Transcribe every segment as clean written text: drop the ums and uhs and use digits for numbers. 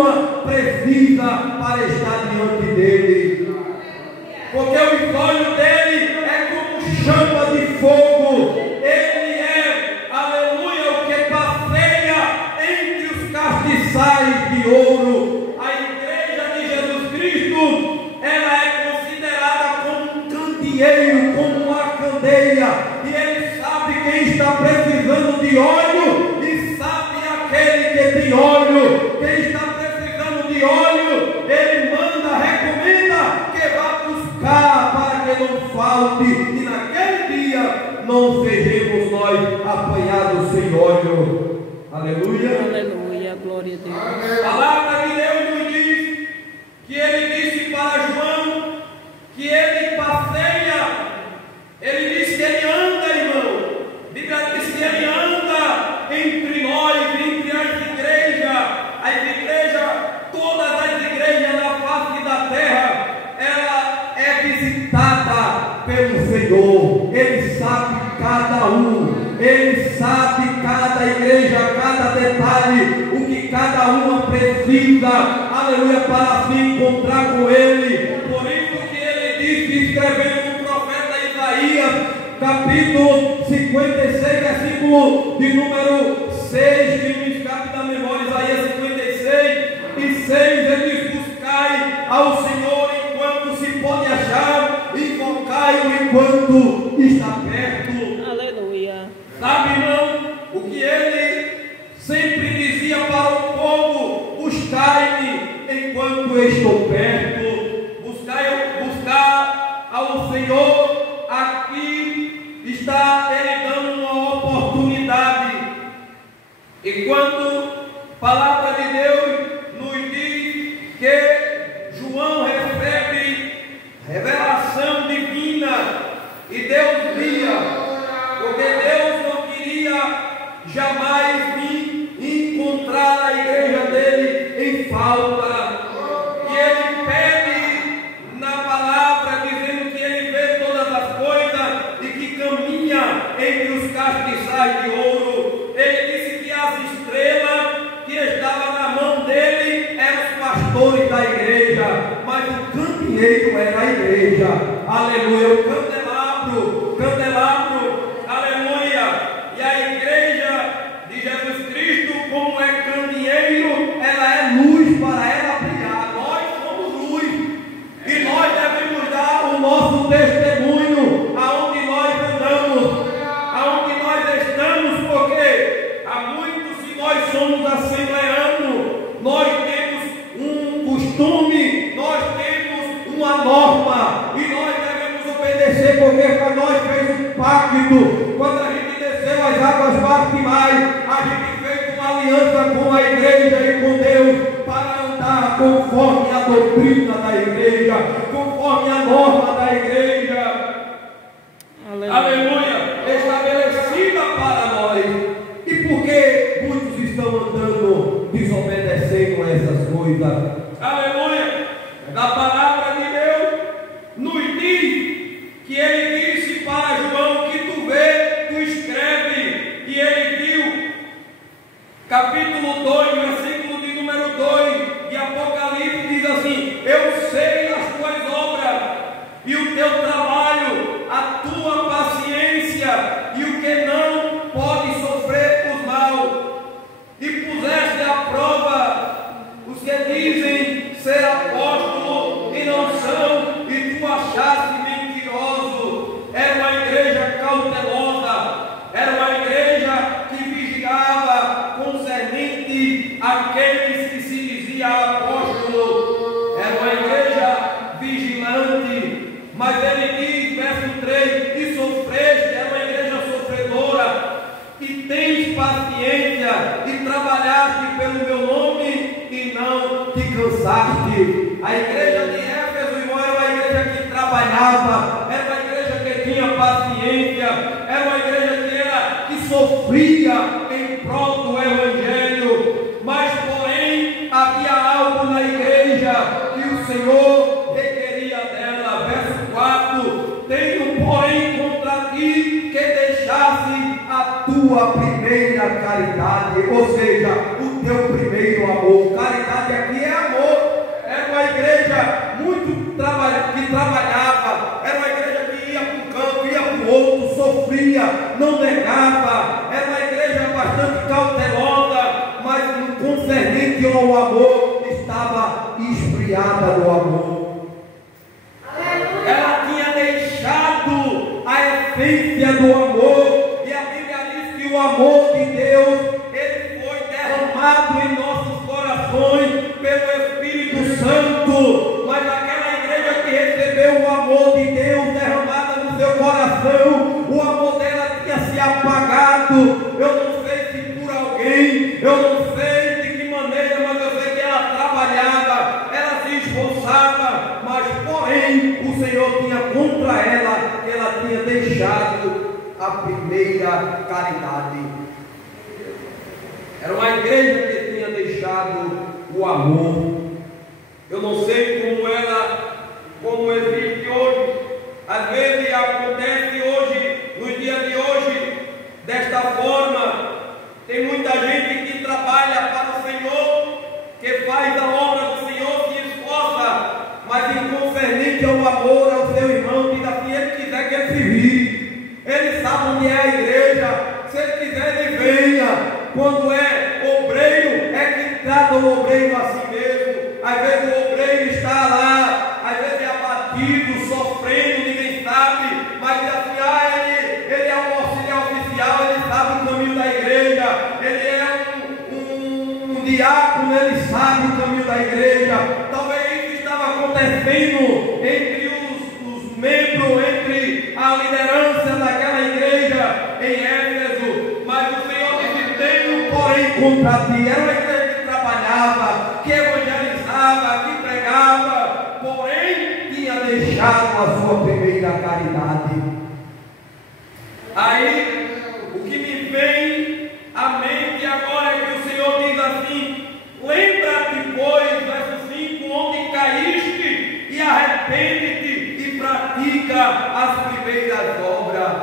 uma precisa para estar diante dele. Porque o olho dele é como chama de fogo. Ele é, aleluia, o que passeia entre os castiçais de ouro. A igreja de Jesus Cristo, ela é considerada como um candeeiro, como uma candeia. E ele sabe quem está precisando de óleo e sabe aquele que tem óleo. Quem está precisando de óleo, ele manda, recomenda que vá buscar para que não falte. E naquele dia não sejamos nós apanhados sem óleo. Aleluia. Aleluia, glória a Deus. A palavra de Deus nos diz que ele disse para João que ele passeia. Ele disse que ele anda, irmão. A Bíblia diz que ele anda entre nós, entre as igrejas, todas as igrejas da face da terra, ela é visitada pelo Senhor. Ele sabe cada um, ele sabe cada igreja, cada detalhe, o que cada uma precisa, aleluia, para se encontrar com ele. Por isso que ele disse, escrevendo no profeta Isaías, capítulo 56, versículo de número 6, que me escape da memória, Isaías 56 e 6, ele diz: buscai ao Senhor enquanto se pode achar, invocai-o enquanto está perto. Aleluia. Sabe, irmão, o que ele sempre dizia para o povo: buscai-me enquanto estou perto, buscar ao Senhor. Aqui está ele dando uma oportunidade. E quando a palavra de Deus nos diz que João recebe revelação divina, e Deus via, porque Deus não queria jamais vir encontrar a igreja dele em falta. E ele pede na palavra, dizendo que ele vê todas as coisas e que caminha entre os castiçais de ouro. Ele disse que as estrelas que estavam na mão dele eram os pastores da igreja, mas o candeeiro era a igreja. Aleluia. O candelabro, aleluia. E a igreja de Jesus Cristo, como é candeeiro, ela é luz para ela brilhar. Nós somos luz e nós devemos dar o nosso testemunho aonde nós andamos, aonde nós estamos, porque há muito, se nós somos assembleanos, nós temos um costume, nós temos uma norma e nós devemos obedecer, porque para nós fez um pacto. Quando a gente desceu as águas batimais, a gente fez uma aliança com a igreja e com Deus para andar conforme a doutrina da igreja, conforme a norma da igreja. Aleluia. Aleluia. Estabelecida para nós. E por que muitos estão andando desobedecendo a essas coisas? Aleluia. Da palavra de Deus nos diz que ele disse para João: que tu vê, tu escreve. E ele viu. Capítulo 2, versículo de número 2 de Apocalipse diz assim: eu sei as tuas obras e o teu trabalho, a tua paciência e o que não pode sofrer por mal, e puseste à prova os que dizem ser apóstolo e não são, e tu achaste mentiroso. Era uma igreja cautelosa, era uma igreja que vigiava concernente àqueles que se dizia apóstolo. Era uma igreja vigilante. Mas ele diz, verso 3: e sofreste, é uma igreja sofredora, e tens paciência, e trabalhaste pelo meu nome, e não te cansaste. A igreja de Éfeso, irmão, era uma igreja que trabalhava, era uma igreja que tinha paciência, era uma igreja que sofria em prol do evangelho. Mas porém havia algo na igreja que o Senhor requeria dela. Verso 4: tenho porém contra ti que deixasse a tua primeira caridade, ou seja, o teu primeiro amor. Caridade aqui desviada do amor. Ela tinha deixado a essência do amor, e a Bíblia diz que o amor de Deus, ele foi derramado em nossos corações pelo Espírito Santo. Mas aquela igreja que recebeu o amor de Deus derramado no seu coração, o amor dela tinha se apagado. Eu não sei se por alguém, eu não sei de que maneira, mas eu sei que ela trabalhava, ela se esforçava, mas porém o Senhor tinha contra ela que ela tinha deixado a primeira caridade. Era uma igreja que tinha deixado o amor. Eu não sei como existe hoje. Às vezes acontece hoje, no dia de hoje, desta forma. Tem muita gente que trabalha para o Senhor, que faz a obra do Senhor, se esforça, mas inconcernente ao amor ao seu irmão, diz assim: ele quiser que ele se vire, ele sabe onde é a igreja, se ele quiser ele venha. Quando é obreiro, é que trata o obreiro a si mesmo. Às vezes o obreiro está lá, às vezes é abatido, sofrendo, ninguém sabe, mas diz assim: ele é um auxiliar oficial, ele sabe o caminho da igreja, ele é um diácono, ele sabe o caminho da igreja. Talvez isso estava acontecendo entre os membros, entre a liderança daquela igreja em Éfeso, mas o Senhor disse: tenho porém contra ti. Era uma igreja que trabalhava, que evangelizava, que pregava, porém tinha deixado a sua primeira caridade. Aí, o que me vem à mente agora é que o Senhor diz assim: lembra-te, pois, verso 5, onde caíste, e arrepende-te e pratica as primeiras obras.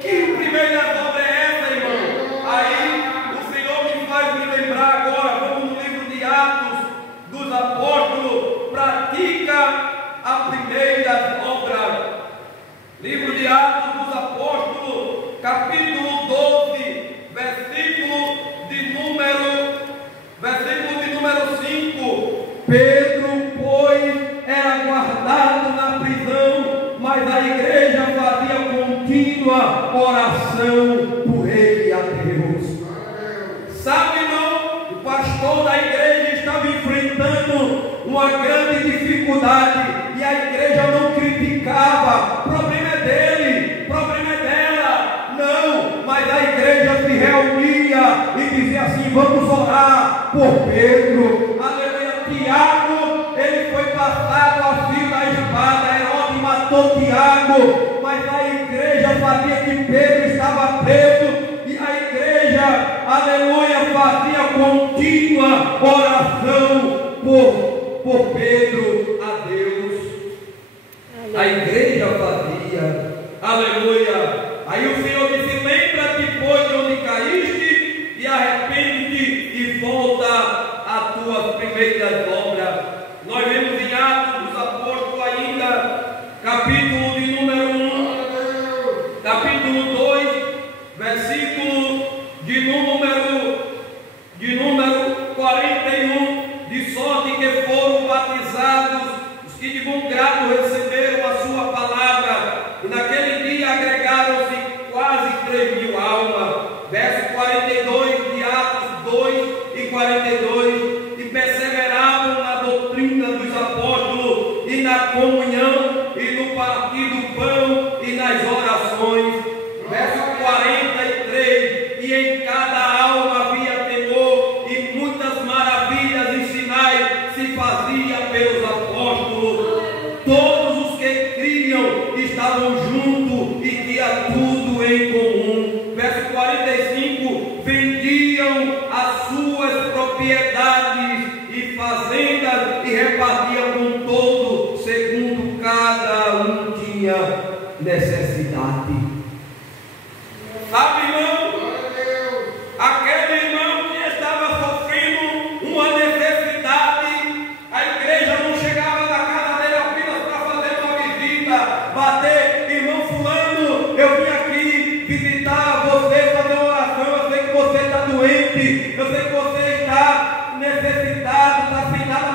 Que primeiras obras é essa, irmão? Aí o Senhor me faz me lembrar agora, vamos no livro de Atos dos Apóstolos, pratica a primeira obra. Livro de Atos dos Apóstolos, capítulo 12, versículo de número 5. Pedro, pois, era guardado na prisão, mas a igreja fazia contínua oração por ele a Deus. Sabe, irmão, o pastor da igreja estava enfrentando uma grande dificuldade, e a igreja não criticava. O problema é dele, o problema é dela. Não, mas a igreja se reunia e dizia assim: vamos orar por Pedro. Aleluia. Tiago, ele foi passado a fio da espada, Herodes matou Tiago, mas a igreja sabia que Pedro estava preso, e a igreja, aleluia, fazia contínua oração por Pedro a Deus. Aleluia. A igreja fazia, aleluia. Aí o Senhor disse: lembra-te, pois, de onde caíste, e arrepende-te e volta às tuas primeiras obras. Nós vemos em Atos dos Apóstolos ainda, capítulo de número 1, capítulo 2, versículo de número 41, de sorte que foram batizados os que de bom grado receberam a sua palavra, e naquele dia agregaram-se quase 3.000 almas. Verso 42 de Atos 2 e 42, e perseveravam na doutrina dos apóstolos, e na comunhão, e no partir do pão, e nas orações. Verso 43, e em cada alma havia temor, e muitas maravilhas e sinais se faziam pelos apóstolos. Todos os que criam estavam juntos e tinham tudo em comum. Verso 45, vendiam as suas propriedades e fazendas e repartiam com todos, segundo cada um tinha necessidade. Sabe, irmão? Aquele irmão que estava sofrendo uma necessidade, a igreja não chegava na casa dele apenas para fazer uma visita, bater: irmão fulano, eu vim aqui visitar você, fazer uma oração, eu sei que você está doente, eu sei que você está necessitado, está sem nada